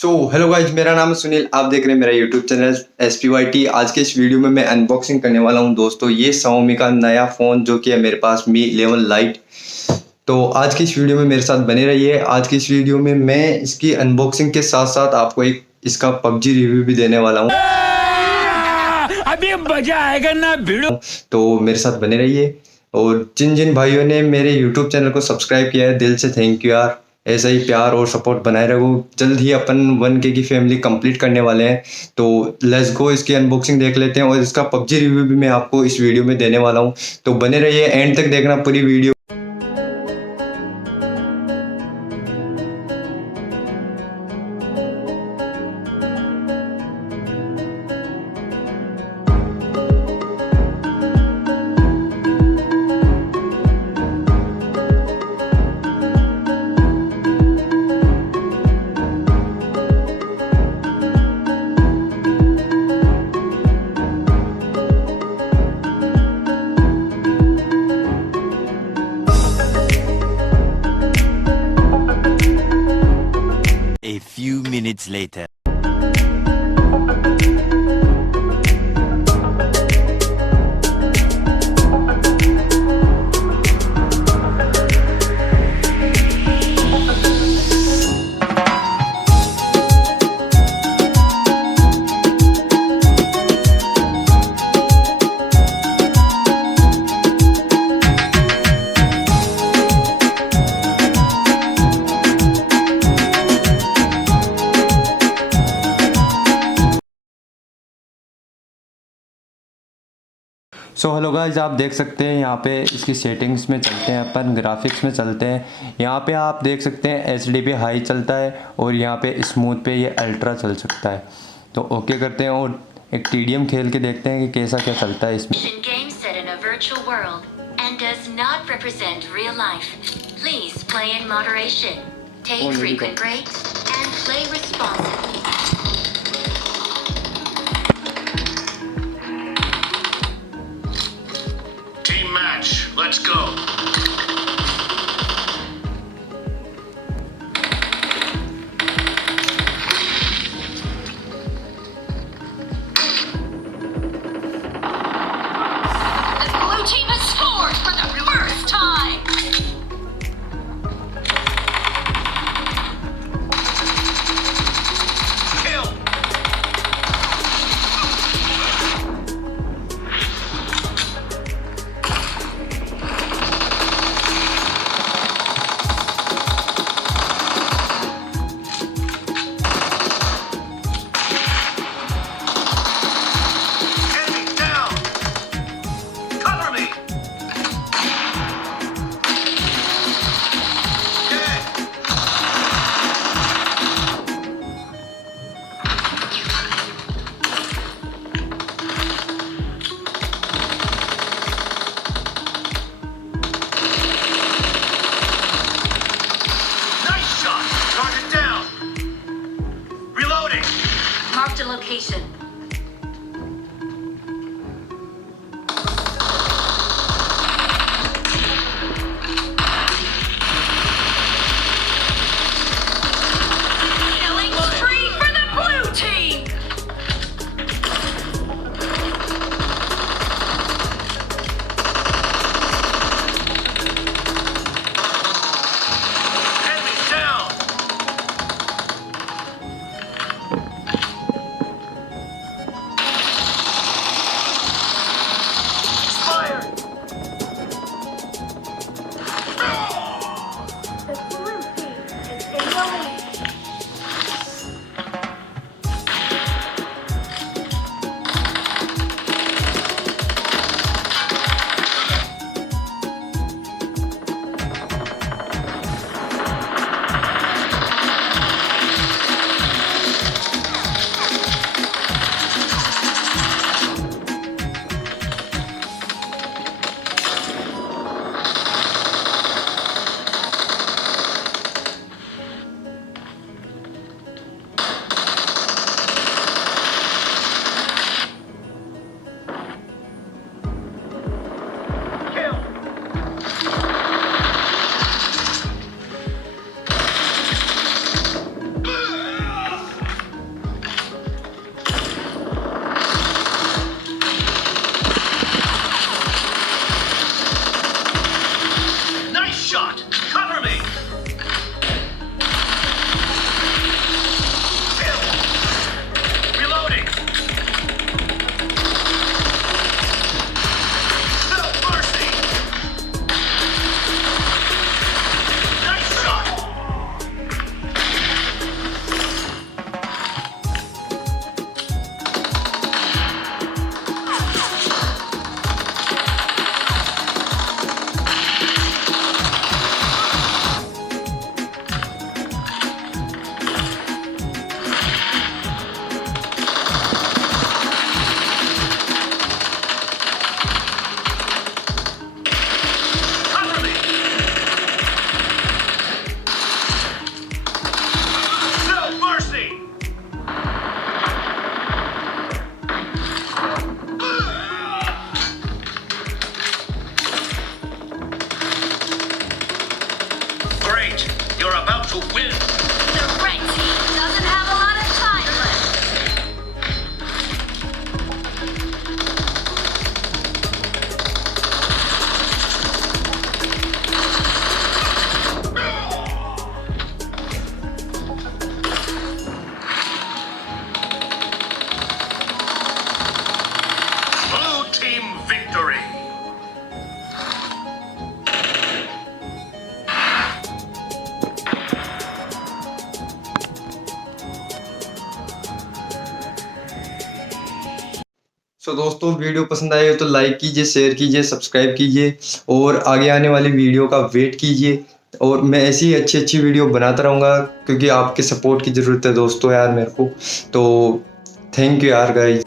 Hello guys, मेरा नाम है सुनील। आप देख रहे हैं मेरा यूट्यूब चैनल SPYT। आज के इस वीडियो में मैं अनबॉक्सिंग करने वाला हूं दोस्तों, ये Xiaomi का नया फ़ोन जो कि है मेरे पास mi11 लाइट। तो आज की इस वीडियो में मेरे साथ बने रहिए। आज की इस वीडियो में मैं इसकी अनबॉक्सिंग के साथ साथ आपको एक इसका PUBG रिव्यू भी देने वाला हूँ। अभी मजा आएगा ना भिड़ो। तो मेरे साथ बने रहिए। और जिन जिन भाइयों ने मेरे यूट्यूब चैनल को सब्सक्राइब किया है, दिल से थैंक यू यार। ऐसा ही प्यार और सपोर्ट बनाए रखो। जल्द ही अपन 1K की फैमिली कंप्लीट करने वाले हैं। तो लेट्स गो, इसकी अनबॉक्सिंग देख लेते हैं और इसका PUBG रिव्यू भी मैं आपको इस वीडियो में देने वाला हूँ। तो बने रहिए, एंड तक देखना पूरी video. A few minutes later. Hello guys, आप देख सकते हैं यहाँ पे इसकी सेटिंग्स में चलते हैं, अपन ग्राफिक्स में चलते हैं। यहाँ पे आप देख सकते हैं HD पे हाई चलता है और यहाँ पे स्मूथ पे ये अल्ट्रा चल सकता है। तो ओके करते हैं और एक TDM खेल के देखते हैं कि कैसा क्या चलता है इसमें। Match. Let's go. Location. Killing spree for the blue team. Enemies down. तो दोस्तों वीडियो पसंद आए तो लाइक कीजिए, शेयर कीजिए, सब्सक्राइब कीजिए और आगे आने वाली वीडियो का वेट कीजिए। और मैं ऐसी ही अच्छी अच्छी वीडियो बनाता रहूँगा क्योंकि आपके सपोर्ट की ज़रूरत है दोस्तों यार मेरे को। तो थैंक यू यार गाइस।